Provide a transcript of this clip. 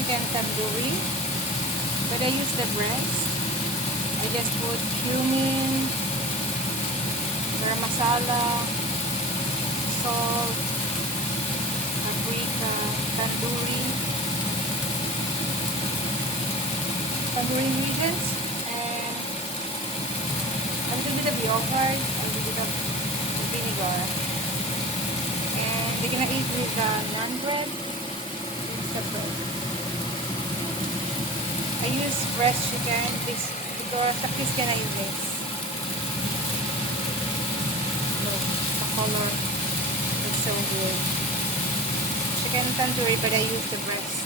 chicken tandoori, but I use the breast. I just put cumin, garam masala, salt, paprika, tandoori ingredients, and a little bit of yogurt, a little bit of vinegar, and they're gonna eat with the naan bread. It's the bread. I use fresh chicken because at least can I use this. Look, the color is so good. Chicken tandoori, but I use the breast.